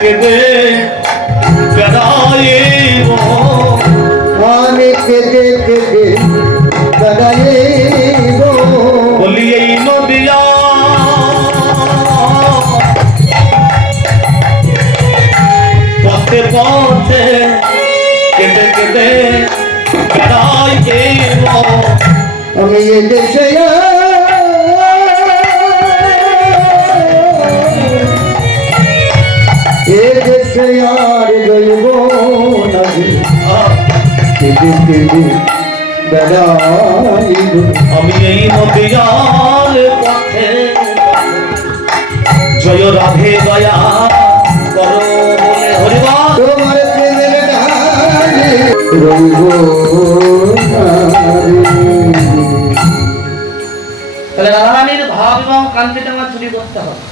কেঁদে বেড়াইব বলি এই নদিয়া। পথে পথে কেঁদে কেঁদে আমি এ দেশে দেশে আর রইব নাহি। কেঁদে কেঁদে বেড়াইব। আমি এই নদিয়ার পথে। জয় রাধে গয়া করো হরিবা তোমার প্রেমের ডালে রইব তাহলে রাধারানীর ভাব এবং কান্তিটা আমার চুরি করতে হবে।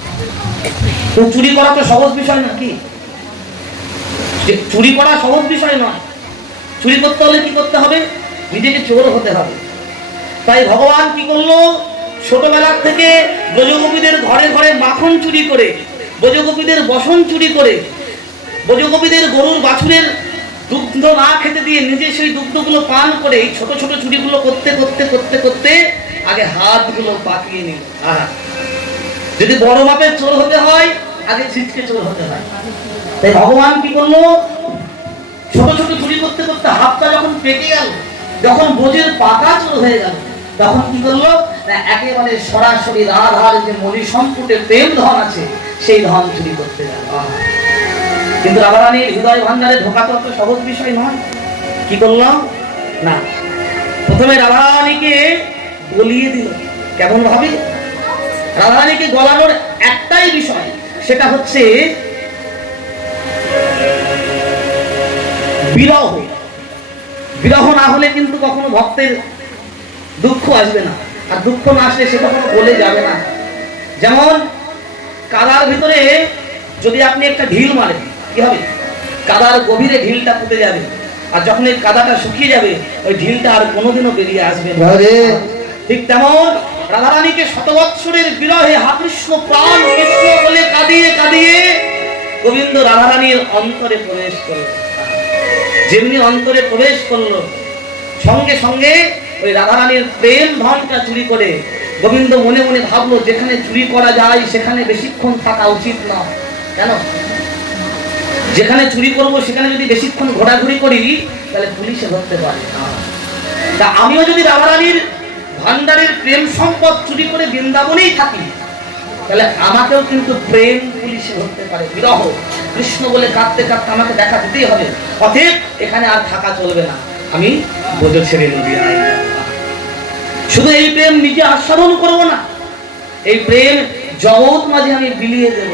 তো চুরি করা তো সহজ বিষয় না কি যে চুরি করা সহজ বিষয় নয়। চুরি করতে হলে কি করতে হবে? নিজেকে চোর হতে হবে। তাই ভগবান কি করল? ছোটবেলার থেকে ব্রজগোপীদের ঘরে ঘরে মাখন চুরি করে, ব্রজগোপীদের বসন চুরি করে, ব্রজগোপীদের গরুর বাছুরের দুগ্ধ না খেতে দিয়ে নিজে সেই দুগ্ধগুলো পান করে এই ছোট ছোট চুরিগুলো করতে করতে করতে করতে আগে হাতগুলো পাকিয়ে নিল। যদি বড় মাপের চোর হতে হয়, আগে ছিটকে চোর হতে হয়। তাই ভগবান কি করল? ছোট ছোট চুরি করতে করতে হাতটা যখন পেকে গেল, যখন বোঝের পাকা চোর হয়ে গেল, তখন কি করল? না, একেবারে সরাসরি রাধার যে মণি সম্পুটের প্রেম ধন আছে, সেই ধন চুরি করতে গেল। কিন্তু রাধারানীর হৃদয় ভান্ডারে ঢোকা তো অত সহজ বিষয় নয়। কি করলাম না, প্রথমে রাধারানীকে গলিয়ে দিল। কেমন ভাবে? রাধারানীকে গলানোর একটাই বিষয়, সেটা হচ্ছে বিরহ। বিরহ না হলে কিন্তু কখনো ভক্তের দুঃখ আসবে না। আর দুঃখ না আসলে সে কখনো বলে যাবে না। যেমন কাদার ভিতরে যদি আপনি একটা ঢিল মারেন কি হবে? কাদার গভীরে ঢিলটা পুঁতে যাবে। আর যখন এই কাদাটা শুকিয়ে যাবে ওই ঢিলটা আর কোনোদিনও বেরিয়ে আসবে না। ঠিক তেমন রাধারানীকে শতবৎসরের বিরহে হাকৃষ্ণ প্রাণ কৃষ্ণ বলে কাঁদিয়ে কাঁদিয়ে গোবিন্দ রাধারানীর অন্তরে প্রবেশ করল যেমনি অন্তরে প্রবেশ করল, সঙ্গে সঙ্গে ওই রাধারানীর প্রেম ধনটা চুরি করে। গোবিন্দ মনে মনে ভাবলো, যেখানে চুরি করা যায়, সেখানে বেশিক্ষণ থাকা উচিত না। কেন? যেখানে চুরি করব, সেখানে যদি বেশিক্ষণ ঘোরাঘুরি করি, তাহলে পুলিশে ধরতে পারে তা আমিও যদি রাধারানীর ভান্ডারের প্রেম সম্পদ চুরি করে বৃন্দাবনেই থাকি তাহলে আমাকেও কিন্তু প্রেম পুলিশে ধরতে পারে, বিরহ। কৃষ্ণ বলে কাঁদতে কাঁদতে আমাকে দেখা দিতেই হবে। অতএব এখানে আর থাকা চলবে না। আমি বোঝ ছেড়ে নদী শুধু এই প্রেম নিজে আস্বাদন করব না, এই প্রেম জগৎ মাঝে আমি বিলিয়ে দেব।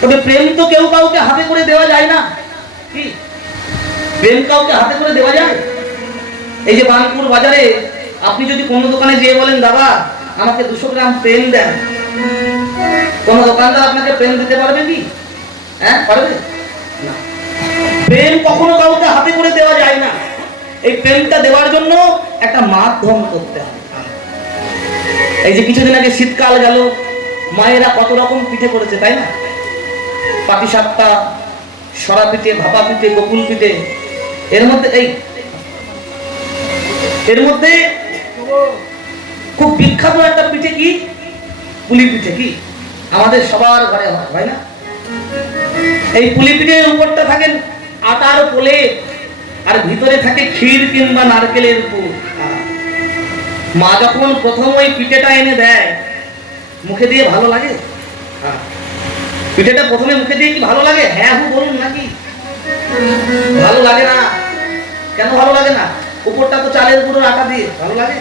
তবে প্রেম তো কেউ কাউকে হাতে করে দেওয়া যায় না। কি? প্রেম কাউকে হাতে করে দেওয়া যায়? এই যে বানপুর বাজারে আপনি যদি কোনো দোকানে যেয়ে বলেন, দাদা, আমাকে দুশো গ্রাম প্রেম দেন। কোন দোকানদার আপনাকে পেন দিতে পারবে কি? হ্যাঁ পারবে? পেন কখনো কাউকে হাতে করে দেওয়া যায় না। এই পেনটা দেওয়ার জন্য একটা মাধ্যম করতে হবে। এই যে কিছুদিন আগে শীতকাল গেল, মায়েরা কত রকম পিঠে করেছে, তাই না? পাটি সাপটা সরা পিঠে ভাপা পিঠে গোকুল পিঠে এর মধ্যে এই, এর মধ্যে খুব বিখ্যাত একটা পিঠে কি? পুলি পিঠে কি? আমাদের সবার ঘরে হয় হয় না? এই পুলি পিঠের উপরটা থাকেন আটার পোলে আর ভিতরে থাকে ক্ষীর কিংবা নারকেলের পুর। মা যখন প্রথম ওই পিঠেটা এনে দেয়, মুখে দিয়ে ভালো লাগে? হ্যাঁ। পিঠেটা প্রথমে মুখে দিয়ে কি ভালো লাগে? হ্যাঁ হু বলুন নাকি? ভালো লাগে না। কেন ভালো লাগে না? উপরটা তো চালের গুঁড়ো আটা দিয়ে, ভালো লাগে?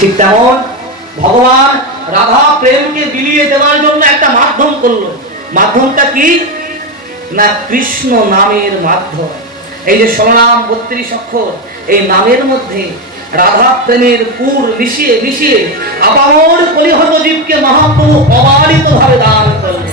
ঠিক তেমন ভগবান রাধা প্রেমকে বিলিয়ে দেওয়ার জন্য একটা মাধ্যম করল। মাধ্যমটা কি? না, কৃষ্ণ নামের মাধ্যম। এই যে ষোলনাম বত্রিশ অক্ষর, এই নামের মধ্যে রাধা প্রেমের পুর মিশিয়ে মিশিয়ে আপামর কলিহত জীবকে মহাপ্রভু অবারিত ভাবে দান করলেন।